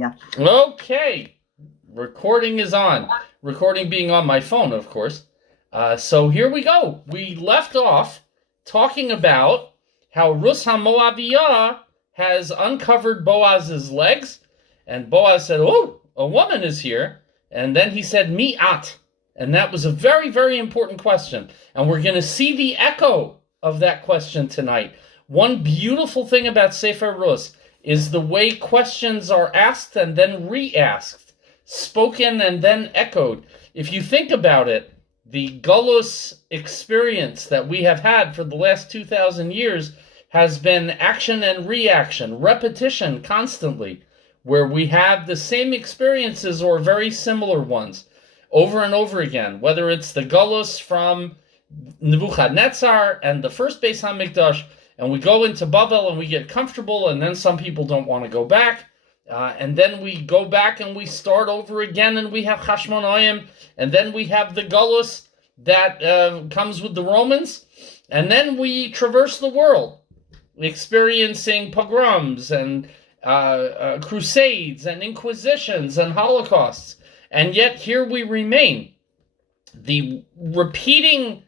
Yeah. Okay. Recording is on. Recording being on my phone, of course. So here we go. We left off talking about how Ruth HaMoaviyah has uncovered Boaz's legs, and Boaz said, "Oh, a woman is here." And then he said, "Mi at," and that was a very, very important question. And we're going to see the echo of that question tonight. One beautiful thing about Sefer Ruth is the way questions are asked and then re-asked, spoken and then echoed. If you think about it, the Gullus experience that we have had for the last 2,000 years has been action and reaction, repetition constantly, where we have the same experiences or very similar ones over and over again, whether it's the Gullus from Nebuchadnezzar and the first Beis HaMikdash, and we go into Babel and we get comfortable, and then some people don't want to go back. And then we go back and we start over again, and we have Hashmonaim, and then we have the Gullus that comes with the Romans, and then we traverse the world, experiencing pogroms and crusades and inquisitions and holocausts. And yet here we remain. The repeating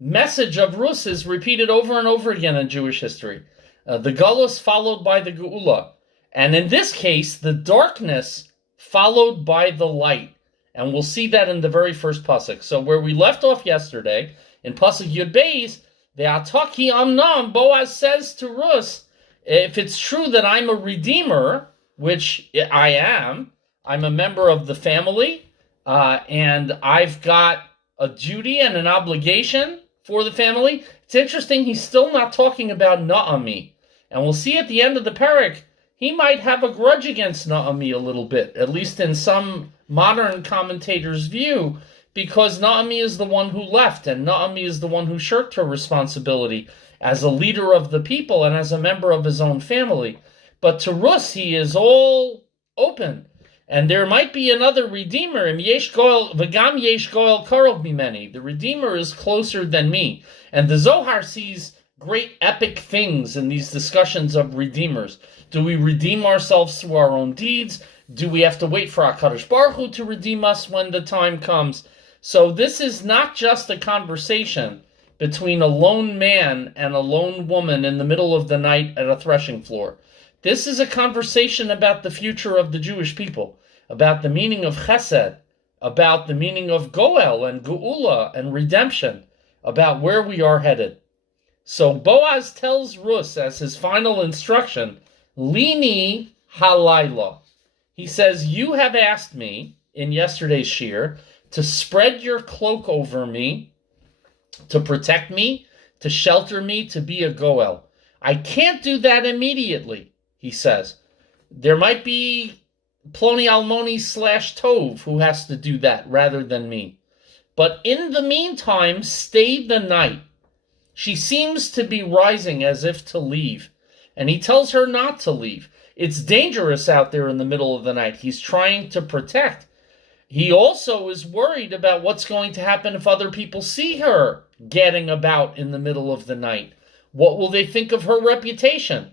message of Rus is repeated over and over again in Jewish history. The Gullus followed by the Geula. And in this case, the darkness followed by the light. And we'll see that in the very first pasuk. So where we left off yesterday, in pasuk Yud Beis, the Ataki Amnam, Boaz says to Rus, if it's true that I'm a redeemer, which I am, I'm a member of the family, and I've got a duty and an obligation for the family. It's interesting, he's still not talking about Naomi. And we'll see at the end of the parak, he might have a grudge against Naomi a little bit, at least in some modern commentators' view, because Naomi is the one who left, and Naomi is the one who shirked her responsibility as a leader of the people and as a member of his own family. But to Rus, he is all open. And there might be another redeemer. V'gam yesh goel karov mimeni. The redeemer is closer than me. And the Zohar sees great epic things in these discussions of redeemers. Do we redeem ourselves through our own deeds? Do we have to wait for HaKadosh Baruch Hu to redeem us when the time comes? So this is not just a conversation between a lone man and a lone woman in the middle of the night at a threshing floor. This is a conversation about the future of the Jewish people, about the meaning of chesed, about the meaning of goel and geula and redemption, about where we are headed. So Boaz tells Rus as his final instruction, Lini halayla. He says, you have asked me in yesterday's shir to spread your cloak over me, to protect me, to shelter me, to be a goel. I can't do that immediately, he says. There might be Ploni Almoni / Tov who has to do that rather than me. But in the meantime, stay the night. She seems to be rising as if to leave. And he tells her not to leave. It's dangerous out there in the middle of the night. He's trying to protect. He also is worried about what's going to happen if other people see her getting about in the middle of the night. What will they think of her reputation?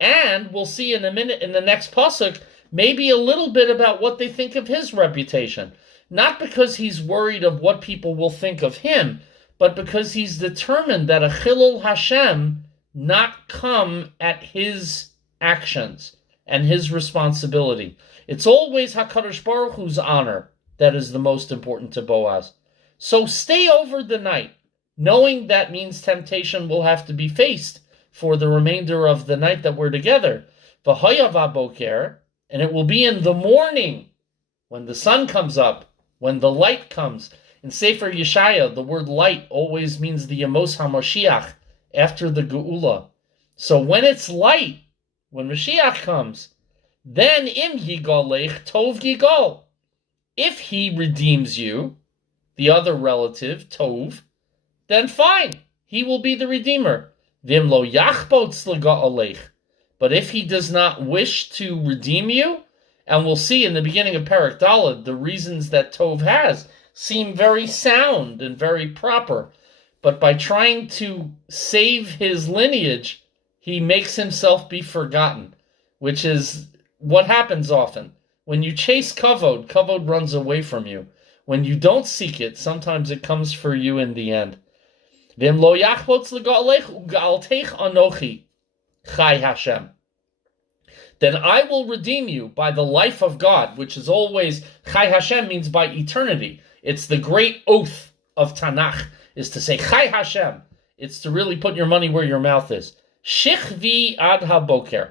And we'll see in a minute in the next pasuk, maybe a little bit about what they think of his reputation. Not because he's worried of what people will think of him, but because he's determined that a Chilul Hashem not come at his actions and his responsibility. It's always HaKadosh Baruch Hu's honor that is the most important to Boaz. So stay over the night, knowing that means temptation will have to be faced for the remainder of the night that we're together. V'hoya v'boker, and it will be in the morning, when the sun comes up, when the light comes. In Sefer Yeshaya, the word light always means the Yemos HaMashiach, after the Geula. So when it's light, when Mashiach comes, then im yigolech tov yigol. If he redeems you, the other relative, Tov, then fine, he will be the redeemer. Vim lo yachbotz l'ga'olech. But if he does not wish to redeem you, and we'll see in the beginning of Parak Daled, the reasons that Tov has seem very sound and very proper. But by trying to save his lineage, he makes himself be forgotten, which is what happens often. When you chase kavod, kavod runs away from you. When you don't seek it, sometimes it comes for you in the end. V'im lo yachbotz l'ga'alech u'ga'alteich anochi, chai Hashem. Then I will redeem you by the life of God, which is always, chai Hashem means by eternity. It's the great oath of Tanakh, is to say, chai Hashem. It's to really put your money where your mouth is. Shichvi ad haboker.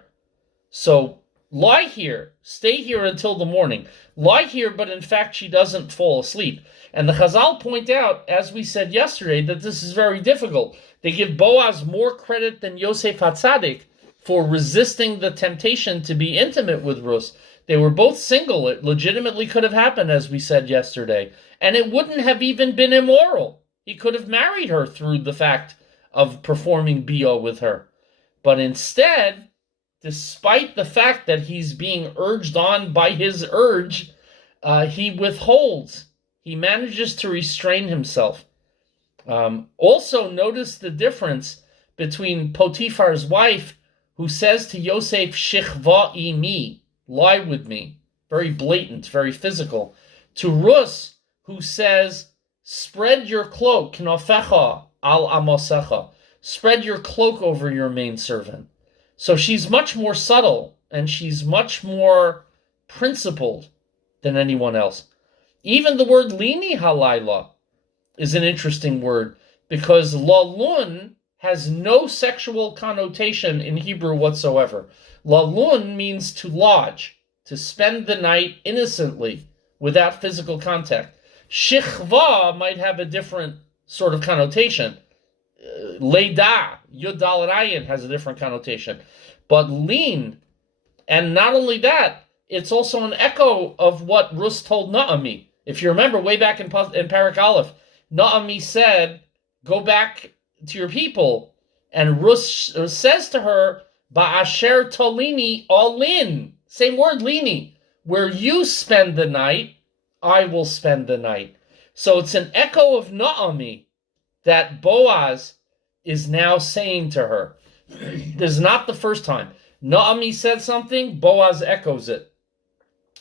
So lie here, stay here until the morning. Lie here, but in fact she doesn't fall asleep. And the Chazal point out, as we said yesterday, that this is very difficult. They give Boaz more credit than Yosef HaTzadik for resisting the temptation to be intimate with Ruth. They were both single. It legitimately could have happened, as we said yesterday. And it wouldn't have even been immoral. He could have married her through the fact of performing BO with her. But instead, despite the fact that he's being urged on by his urge, he withholds. He manages to restrain himself. Also, notice the difference between Potiphar's wife, who says to Yosef, Shichva imi, lie with me. Very blatant, very physical. To Ruth, who says, spread your cloak, knofecha al amosecha. Spread your cloak over your maidservant. So she's much more subtle, and she's much more principled than anyone else. Even the word lini halayla is an interesting word, because lalun has no sexual connotation in Hebrew whatsoever. Lalun means to lodge, to spend the night innocently, without physical contact. Shichva might have a different sort of connotation. Leida, Yud Dal Rayin has a different connotation. But lean, and not only that, it's also an echo of what Rus told Naomi. If you remember, way back in Parak Aleph, Naomi said, go back to your people. And Rus says to her, Ba'asher tolini alin. Same word, lini. Where you spend the night, I will spend the night. So it's an echo of Naomi that Boaz is now saying to her. This is not the first time. Naomi said something, Boaz echoes it.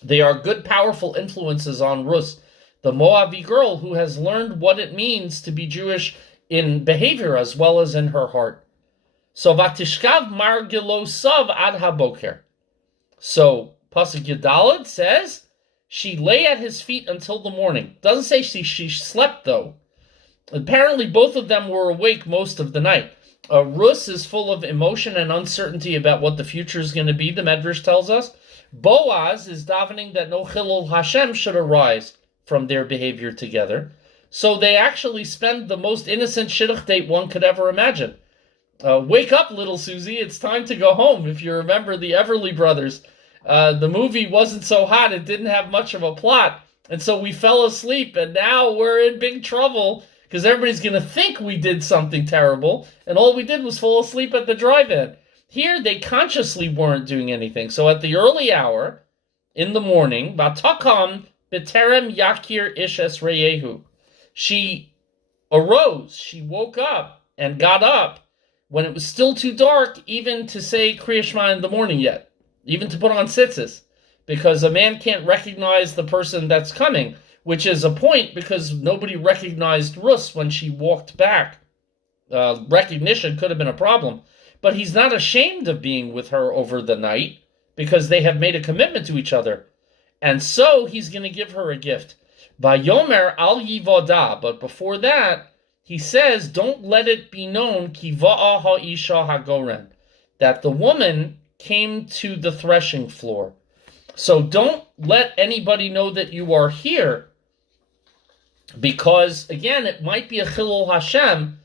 They are good, powerful influences on Ruth, the Moabi girl who has learned what it means to be Jewish in behavior as well as in her heart. So, Vatishkav margilosav ad haboker. So, Pasuk Yudalad says, she lay at his feet until the morning. Doesn't say she slept, though. Apparently, both of them were awake most of the night. Rus is full of emotion and uncertainty about what the future is going to be, the Medrash tells us. Boaz is davening that no Chilul Hashem should arise from their behavior together. So they actually spend the most innocent shidduch date one could ever imagine. Wake up, little Susie, it's time to go home. If you remember the Everly Brothers, the movie wasn't so hot, it didn't have much of a plot, and so we fell asleep, and now we're in big trouble, because everybody's going to think we did something terrible, and all we did was fall asleep at the drive-in. Here, they consciously weren't doing anything. So at the early hour, in the morning, Batakam B'terem Yakir Ish Esreyehu, she arose, she woke up, and got up when it was still too dark, even to say Kriya Shema in the morning yet, even to put on tzitzis, because a man can't recognize the person that's coming, which is a point because nobody recognized Rus when she walked back. Recognition could have been a problem. But he's not ashamed of being with her over the night because they have made a commitment to each other. And so he's going to give her a gift. Vayomer al yivoda. But before that, he says, don't let it be known ki va'a ha'isha hagoren, that the woman came to the threshing floor. So don't let anybody know that you are here, because, again, it might be a Chilul Hashem,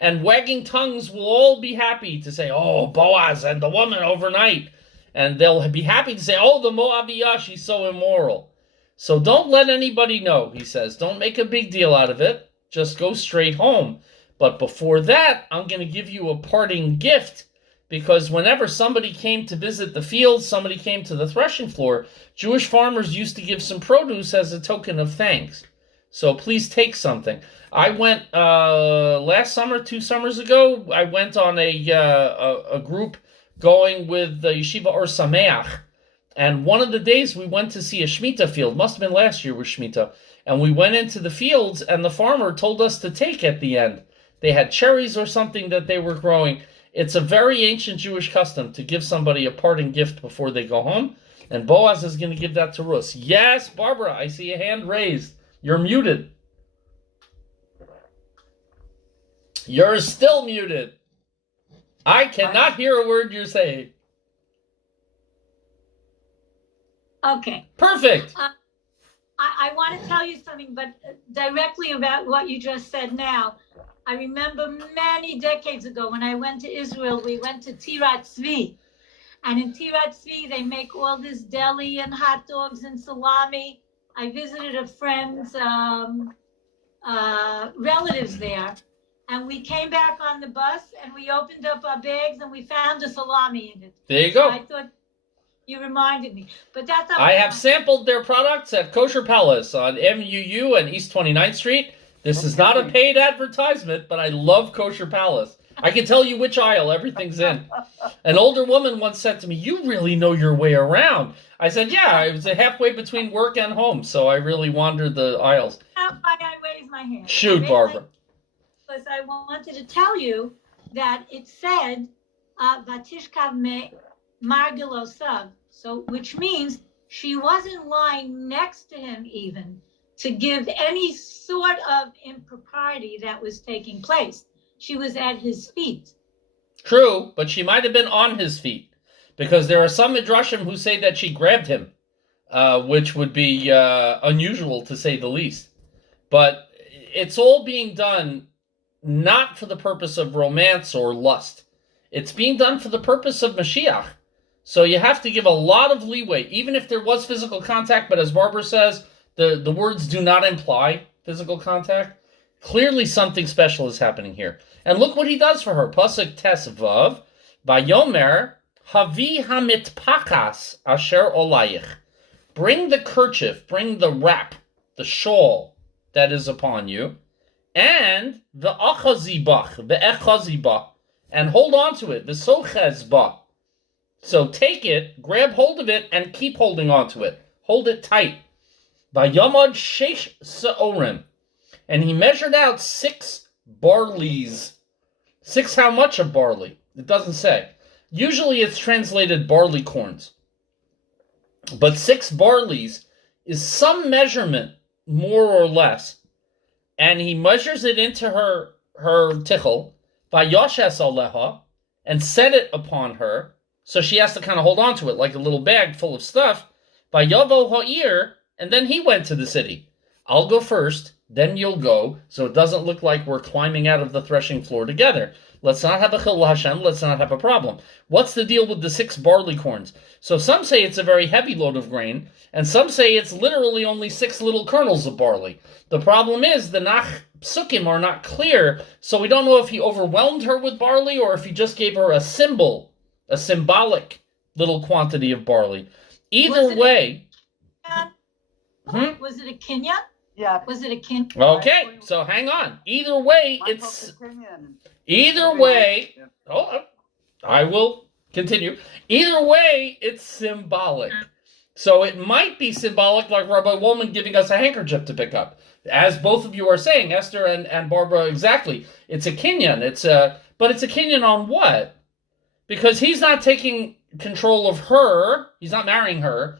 and wagging tongues will all be happy to say, oh, Boaz and the woman overnight. And they'll be happy to say, oh, the Moabiyah, she's so immoral. So don't let anybody know, he says. Don't make a big deal out of it. Just go straight home. But before that, I'm going to give you a parting gift, because whenever somebody came to visit the field, somebody came to the threshing floor, Jewish farmers used to give some produce as a token of thanks. So please take something. I went last summer, 2 summers ago, I went on a group going with the Yeshiva Or Sameach, And one of the days we went to see a Shemitah field, must have been last year with Shemitah, and we went into the fields, and the farmer told us to take at the end. They had cherries or something that they were growing. It's a very ancient Jewish custom to give somebody a parting gift before they go home, and Boaz is going to give that to Ruth. Yes, Barbara, I see a hand raised. You're muted. You're still muted. I cannot hear a word you're saying. Okay. Perfect. I want to tell you something, but directly about what you just said now. I remember many decades ago when I went to Israel, we went to Tirat Tzvi. And in Tirat Tzvi, they make all this deli and hot dogs and salami. I visited a friend's relatives there. And we came back on the bus and we opened up our bags and we found a salami in it. There you go. So I thought you reminded me. But that's I have sampled their products at Kosher Palace on MUU and East 29th Street. This is not a paid advertisement, but I love Kosher Palace. I can tell you which aisle everything's in. An older woman once said to me, "You really know your way around." I said, "Yeah, I was halfway between work and home, so I really wandered the aisles." That's why I raised my hand. Shoot, Barbara. Because I wanted to tell you that it said, Vatishkav me margilosav, so which means she wasn't lying next to him even to give any sort of impropriety that was taking place. She was at his feet. True, but she might have been on his feet, because there are some midrashim who say that she grabbed him, which would be unusual to say the least. But it's all being done not for the purpose of romance or lust. It's being done for the purpose of Mashiach. So you have to give a lot of leeway, even if there was physical contact, but as Barbara says, the words do not imply physical contact. Clearly something special is happening here. And look what he does for her. Pasuk Tes Vav, Vayomer, Havi hamitpakas asher olayich. Bring the kerchief, bring the wrap, the shawl that is upon you, and the achazibach, the echazibah, and hold on to it, the sochezbah. So take it, grab hold of it, and keep holding on to it. Hold it tight. Vayamad sheish se'orim. And he measured out 6 barleys. 6 how much of barley? It doesn't say. Usually it's translated barleycorns. But 6 barleys is some measurement, more or less. And he measures it into her tichel, vayoshes aleha, and set it upon her, so she has to kind of hold on to it like a little bag full of stuff. Vayavo ha'ir, and then he went to the city. I'll go first, then you'll go, so it doesn't look like we're climbing out of the threshing floor together. Let's not have a chilul Hashem, let's not have a problem. What's the deal with the 6 barleycorns? So some say it's a very heavy load of grain, and some say it's literally only 6 little kernels of barley. The problem is the Nach Psukim are not clear, so we don't know if he overwhelmed her with barley or if he just gave her a symbol, a symbolic little quantity of barley. Either way... Was it a kinyan? Yeah. Was it a kinyan? Okay, so hang on. Either way, it's... Either way... Oh, I will continue. Either way, it's symbolic. So it might be symbolic, like Rabbi Woolman giving us a handkerchief to pick up. As both of you are saying, Esther and Barbara, exactly. It's a kinyan. But it's a kinyan on what? Because he's not taking control of her. He's not marrying her.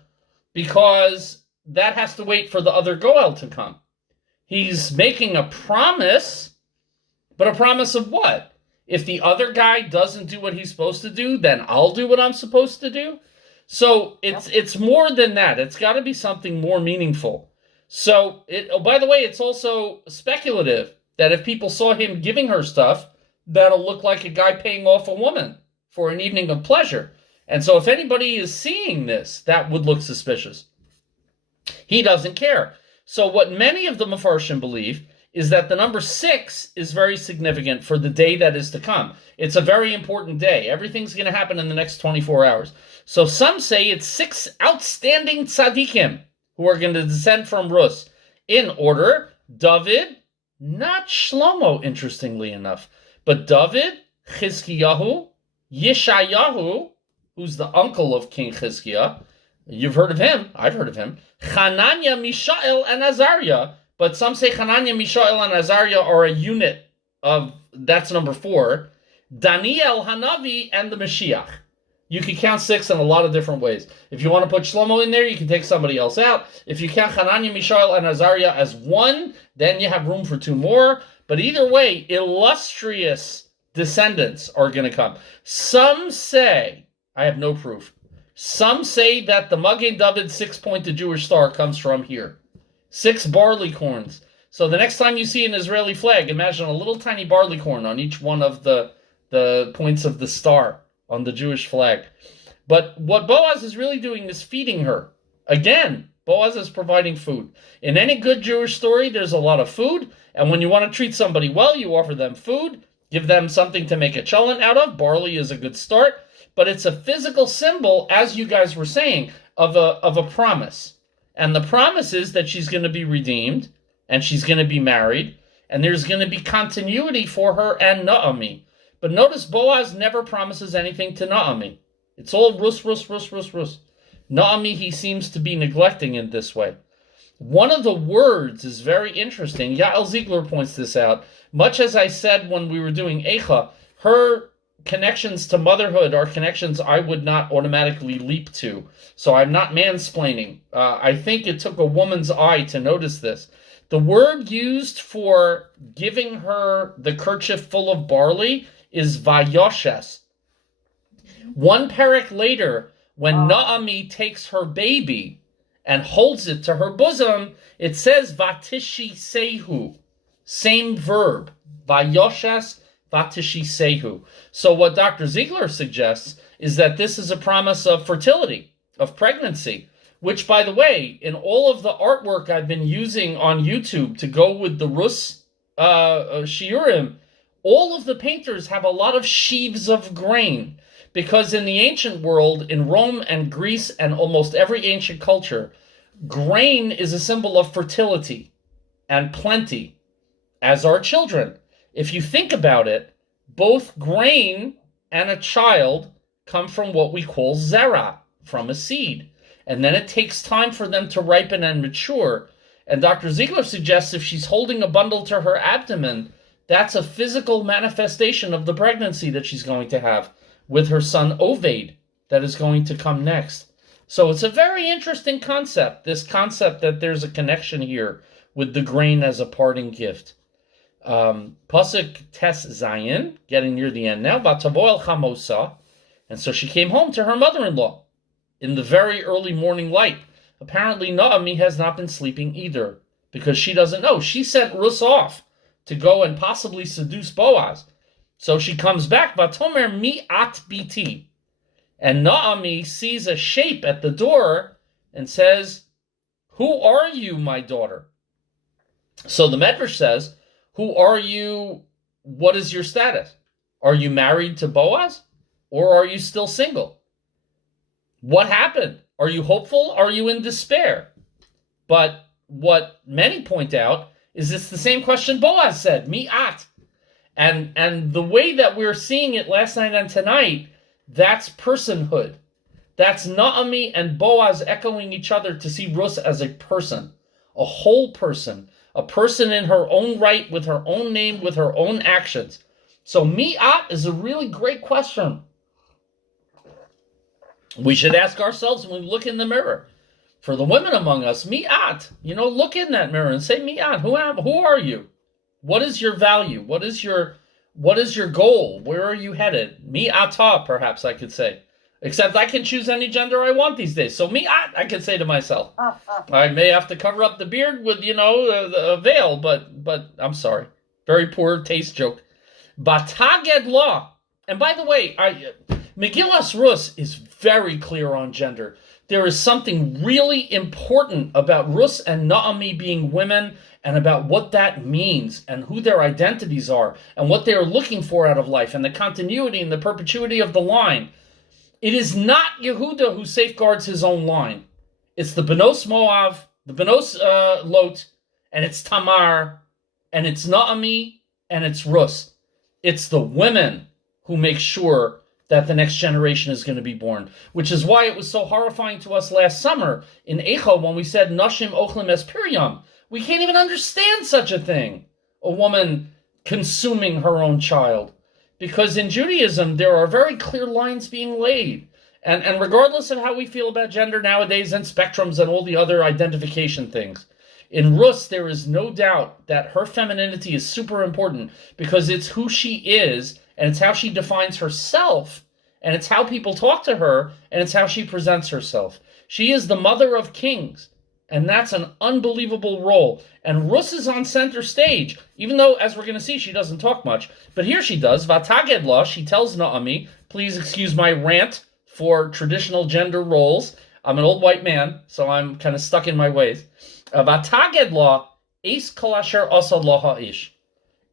Because that has to wait for the other Goel to come. He's making a promise. But a promise of what? If the other guy doesn't do what he's supposed to do, then I'll do what I'm supposed to do. So it's more than that. It's got to be something more meaningful. So, by the way, it's also speculative that if people saw him giving her stuff, that'll look like a guy paying off a woman for an evening of pleasure. And so if anybody is seeing this, that would look suspicious. He doesn't care. So what many of the Mefarshim believe is that the number 6 is very significant for the day that is to come. It's a very important day. Everything's going to happen in the next 24 hours. So some say it's 6 outstanding tzaddikim who are going to descend from Ruth. In order, David, not Shlomo, interestingly enough, but David, Chizkiyahu, Yeshayahu, who's the uncle of King Chizkiah, You've heard of him. I've heard of him. Hananya, Mishael, and Azariah. But some say Hananya, Mishael, and Azariah are a unit of, that's number 4. Daniel, Hanavi, and the Mashiach. You can count 6 in a lot of different ways. If you want to put Shlomo in there, you can take somebody else out. If you count Hananya, Mishael, and Azariah as 1, then you have room for 2 more. But either way, illustrious descendants are going to come. Some say, I have no proof, some say that the Magen David 6-pointed Jewish star comes from here. 6 barleycorns. So the next time you see an Israeli flag, imagine a little tiny barleycorn on each one of the points of the star on the Jewish flag. But what Boaz is really doing is feeding her. Again, Boaz is providing food. In any good Jewish story, there's a lot of food. And when you want to treat somebody well, you offer them food, give them something to make a cholent out of. Barley is a good start. But it's a physical symbol, as you guys were saying, of a promise. And the promise is that she's going to be redeemed, and she's going to be married, and there's going to be continuity for her and Naomi. But notice Boaz never promises anything to Naomi. It's all Rus. Naomi he seems to be neglecting in this way. One of the words is very interesting. Yael Ziegler points this out. Much as I said when we were doing Eicha, her connections to motherhood are connections I would not automatically leap to. So I'm not mansplaining. I think it took a woman's eye to notice this. The word used for giving her the kerchief full of barley is vayoshes. One parak later, when Naomi takes her baby and holds it to her bosom, it says vatishi sehu. Same verb. Vayoshes, vatishi sehu. So what Dr. Ziegler suggests is that this is a promise of fertility, of pregnancy, which, by the way, in all of the artwork I've been using on YouTube to go with the Rus shiurim, all of the painters have a lot of sheaves of grain, because in the ancient world, in Rome and Greece and almost every ancient culture, grain is a symbol of fertility and plenty, as are children. If you think about it, both grain and a child come from what we call zera, from a seed. And then it takes time for them to ripen and mature. And Dr. Ziegler suggests if she's holding a bundle to her abdomen, that's a physical manifestation of the pregnancy that she's going to have with her son Oved that is going to come next. So it's a very interesting concept, this concept that there's a connection here with the grain as a parting gift. Pasuk Tes Zayin, getting near the end now, Vatavoel Chamosa, and so she came home to her mother-in-law in the very early morning light. Apparently Naomi has not been sleeping either, because she doesn't know. She sent Rus off to go and possibly seduce Boaz. So she comes back, Vatomer mi at biti. And Naomi sees a shape at the door and says, "Who are you, my daughter?" So the Medrash says, "Who are you? What is your status? Are you married to Boaz? Or are you still single? What happened? Are you hopeful? Are you in despair?" But what many point out is it's the same question Boaz said, mi at. And the way that we're seeing it last night and tonight, that's personhood. That's Naomi and Boaz echoing each other to see Ruth as a person, a whole person, a person in her own right, with her own name, with her own actions. So mi at is a really great question. We should ask ourselves when we look in the mirror. For the women among us, mi at, look in that mirror and say, mi at, who are you? What is your value? What is your goal? Where are you headed? Mi ata, perhaps I could say. Except I can choose any gender I want these days. So mi at, I can say to myself. I may have to cover up the beard with, a veil, but I'm sorry. Very poor taste joke. Bataged law. And by the way, Megillas Rus is very clear on gender. There is something really important about Rus and Naomi being women, and about what that means, and who their identities are, and what they are looking for out of life, and the continuity and the perpetuity of the line. It is not Yehuda who safeguards his own line. It's the Benos Moav, the Benos Lot, and it's Tamar, and it's Naomi, and it's Rus. It's the women who make sure that the next generation is going to be born, which is why it was so horrifying to us last summer in Echo when we said Nashim Ochlim Es Piryam. We can't even understand such a thing, a woman consuming her own child. Because in Judaism, there are very clear lines being laid. And regardless of how we feel about gender nowadays and spectrums and all the other identification things, in Ruth, there is no doubt that her femininity is super important because it's who she is, and it's how she defines herself, and it's how people talk to her, and it's how she presents herself. She is the mother of kings, and that's an unbelievable role. And Ruth is on center stage, even though, as we're going to see, she doesn't talk much. But here she does. Vataged la, she tells Naomi, please excuse my rant for traditional gender roles. I'm an old white man, so I'm kind of stuck in my ways. Vataged la, es kolasher asad la ha'ish.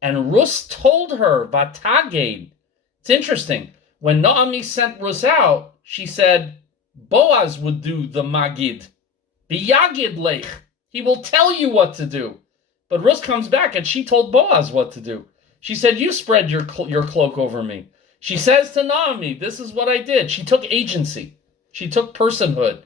And Ruth told her, Vataged. It's interesting. When Naomi sent Ruth out, she said, Boaz would do the magid. Biyagid lech. He will tell you what to do. But Ruth comes back and she told Boaz what to do. She said, you spread your cloak over me. She says to Naomi, this is what I did. She took agency. She took personhood.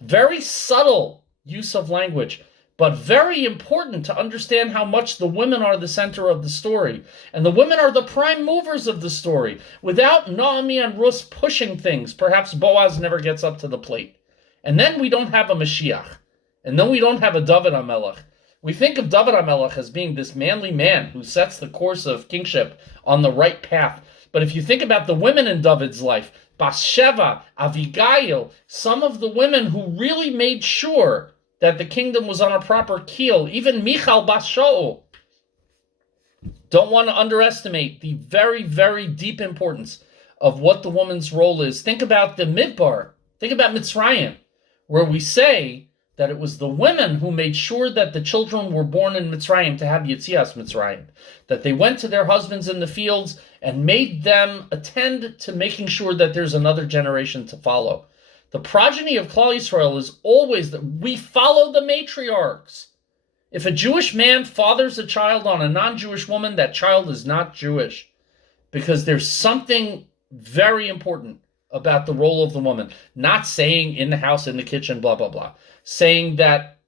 Very subtle use of language, but very important to understand how much the women are the center of the story. And the women are the prime movers of the story. Without Naomi and Ruth pushing things, perhaps Boaz never gets up to the plate. And then we don't have a Mashiach. And then we don't have a David HaMelech. We think of David HaMelech as being this manly man who sets the course of kingship on the right path. But if you think about the women in David's life, Bathsheba, Abigail, some of the women who really made sure that the kingdom was on a proper keel, even Michal Bas Shaul, don't want to underestimate the very, very deep importance of what the woman's role is. Think about the Midbar. Think about Mitzrayim, where we say that it was the women who made sure that the children were born in Mitzrayim to have Yetzias Mitzrayim, that they went to their husbands in the fields and made them attend to making sure that there's another generation to follow. The progeny of Klal Yisrael is always that we follow the matriarchs. If a Jewish man fathers a child on a non-Jewish woman, that child is not Jewish, because there's something very important about the role of the woman. Not saying in the house, in the kitchen, blah, blah, blah. Saying that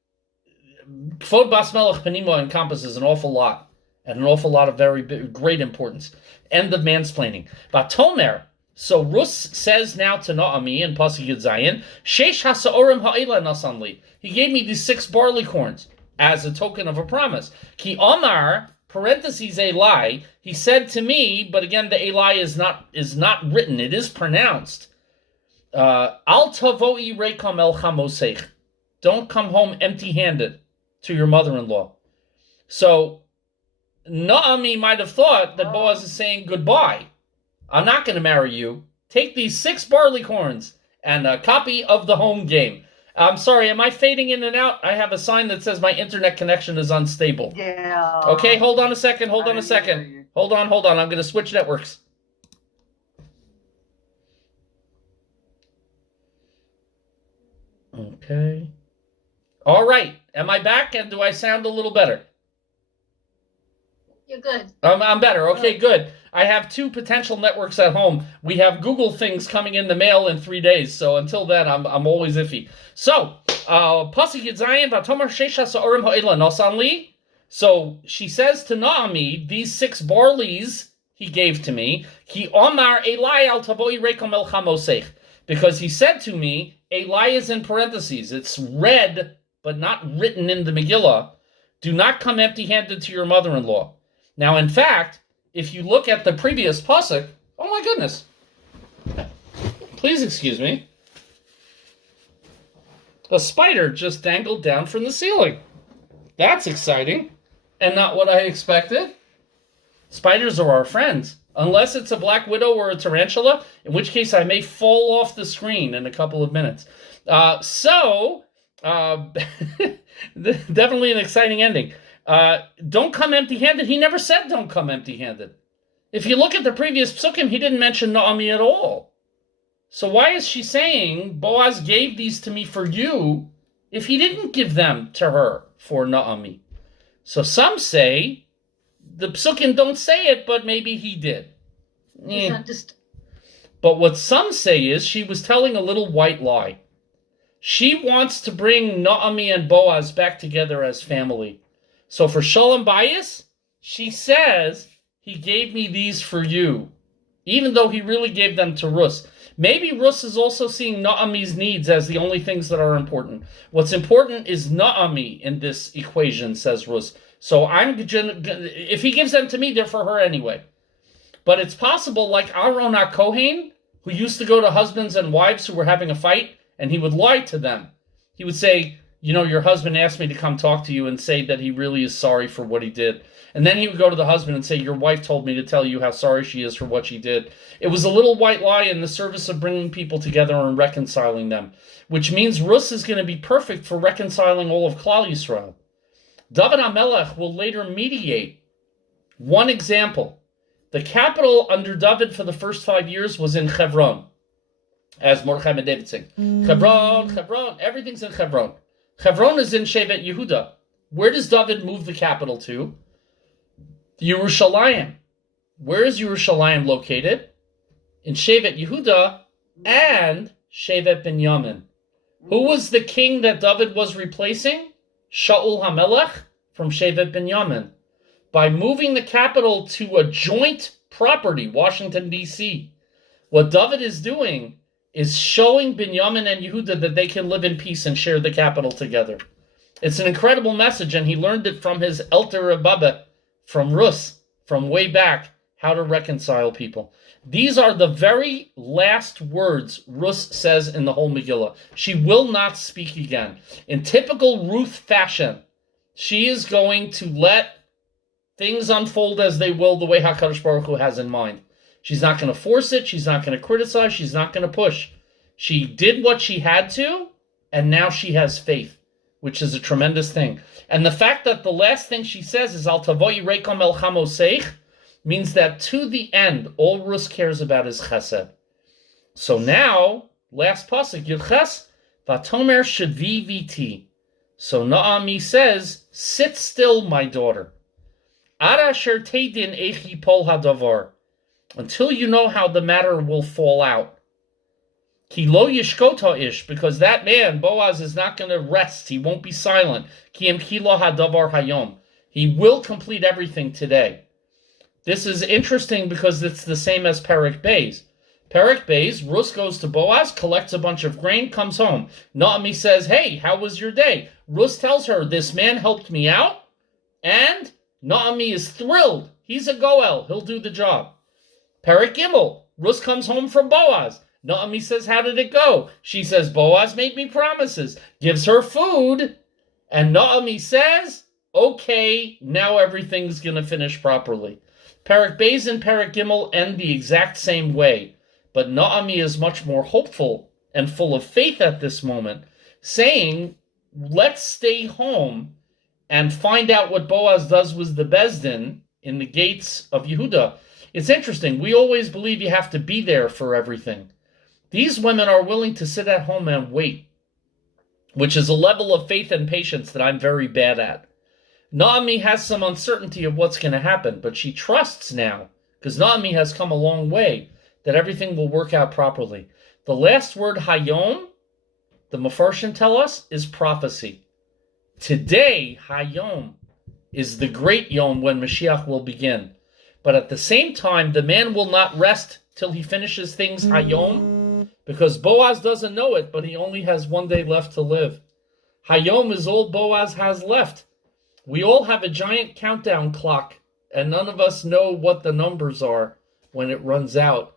Kvod Bas Melech Penima encompasses an awful lot, and an awful lot of very great importance. End of mansplaining. Vatomer, so Ruth says now to Naomi in Pasuk Yud Zayin, Sheish haSaorim ha'ila nasan li. He gave me these 6 barleycorns as a token of a promise. Ki Omar, parentheses Eli, he said to me, but again the Eli is not written, it is pronounced. Al tavoi reikam el chamoseich. Don't come home empty-handed to your mother-in-law. So Naomi might have thought that Boaz is saying goodbye. I'm not going to marry you. Take these 6 barleycorns and a copy of the home game. I'm sorry, am I fading in and out? I have a sign that says my internet connection is unstable. Yeah. Okay, hold on a second. Hold on. I'm going to switch networks. Okay. All right. Am I back? And do I sound a little better? You're good. I'm better. Okay, good. I have 2 potential networks at home. We have Google things coming in the mail in 3 days, so until then, I'm always iffy. So, Pasuk Yud Zayin, Vatomer Sheish haSaorim ha'ila nasan li. So she says to Naomi, these 6 barleys he gave to me, Ki Omar Eli al tavoi rekom el chamoseich. Because he said to me, Eli is in parentheses. It's read, but not written in the Megillah. Do not come empty-handed to your mother-in-law. Now, in fact, if you look at the previous pasuk, oh my goodness. Please excuse me. A spider just dangled down from the ceiling. That's exciting, and not what I expected. Spiders are our friends, unless it's a black widow or a tarantula, in which case I may fall off the screen in a couple of minutes. Definitely an exciting ending. Don't come empty-handed. He never said don't come empty-handed. If you look at the previous psukim, he didn't mention Naomi at all. So why is she saying, Boaz gave these to me for you, if he didn't give them to her for Naomi? So some say, the psukim don't say it, but maybe he did. But But what some say is she was telling a little white lie. She wants to bring Naomi and Boaz back together as family. So for Shalom Bayis, she says, he gave me these for you, even though he really gave them to Ruth. Maybe Ruth is also seeing Naomi's needs as the only things that are important. What's important is Naomi in this equation, says Ruth. So if he gives them to me, they're for her anyway. But it's possible, like Aaron HaKohen, who used to go to husbands and wives who were having a fight, and he would lie to them. He would say, your husband asked me to come talk to you and say that he really is sorry for what he did. And then he would go to the husband and say, your wife told me to tell you how sorry she is for what she did. It was a little white lie in the service of bringing people together and reconciling them, which means Ruth is going to be perfect for reconciling all of Klal Yisrael. David HaMelech will later mediate. One example, the capital under David for the first 5 years was in Hebron, as Mordechai and David sing. Hebron, everything's in Hebron. Hebron is in Shevet Yehuda. Where does David move the capital to? Yerushalayim. Where is Yerushalayim located? In Shevet Yehuda and Shevet Binyamin. Who was the king that David was replacing? Shaul HaMelech from Shevet Binyamin. By moving the capital to a joint property, Washington, D.C., what David is doing is showing Binyamin and Yehuda that they can live in peace and share the capital together. It's an incredible message, and he learned it from his Elter Rebbe, from Rus, from way back, how to reconcile people. These are the very last words Rus says in the whole Megillah. She will not speak again. In typical Ruth fashion, she is going to let things unfold as they will, the way HaKadosh Baruch Hu has in mind. She's not going to force it. She's not going to criticize. She's not going to push. She did what she had to, and now she has faith, which is a tremendous thing. And the fact that the last thing she says is Al tavoi reikom el chamoseich means that to the end, all Rus cares about is chesed. So now, last pasuk, Yudches, Vatomer shadvi viti. So Naomi says, sit still, my daughter. Ad asher teidin echi pol hadavar. Until you know how the matter will fall out. Ki lo yishkota ish, because that man, Boaz, is not going to rest. He won't be silent. Ki em kilo hadavar hayom. He will complete everything today. This is interesting because it's the same as Perek Beis. Perek Beis, Rus goes to Boaz, collects a bunch of grain, comes home. Naomi says, hey, how was your day? Rus tells her, this man helped me out, and Naomi is thrilled. He's a goel. He'll do the job. Perek Gimel, Rus comes home from Boaz. Naomi says, how did it go? She says, Boaz made me promises. Gives her food. And Naomi says, okay, now everything's going to finish properly. Perek Beis and Perek Gimel end the exact same way. But Naomi is much more hopeful and full of faith at this moment, saying, let's stay home and find out what Boaz does with the Bezdin in the gates of Yehuda. It's interesting. We always believe you have to be there for everything. These women are willing to sit at home and wait, which is a level of faith and patience that I'm very bad at. Naomi has some uncertainty of what's going to happen, but she trusts now, because Naomi has come a long way, that everything will work out properly. The last word, Hayom, the Mefarshim tell us, is prophecy. Today, Hayom, is the great Yom when Mashiach will begin. But at the same time, the man will not rest till he finishes things Hayom, because Boaz doesn't know it, but he only has 1 day left to live. Hayom is all Boaz has left. We all have a giant countdown clock, and none of us know what the numbers are when it runs out.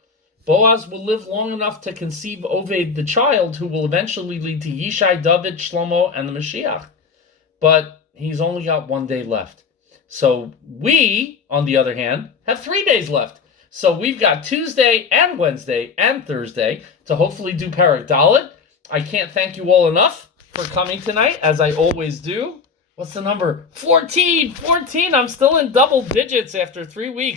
Boaz will live long enough to conceive Oved, the child, who will eventually lead to Yishai, David, Shlomo, and the Mashiach. But he's only got 1 day left. So we, on the other hand, have 3 days left. So we've got Tuesday and Wednesday and Thursday to hopefully do Perek Dalet. I can't thank you all enough for coming tonight, as I always do. What's the number? 14! 14! I'm still in double digits after 3 weeks.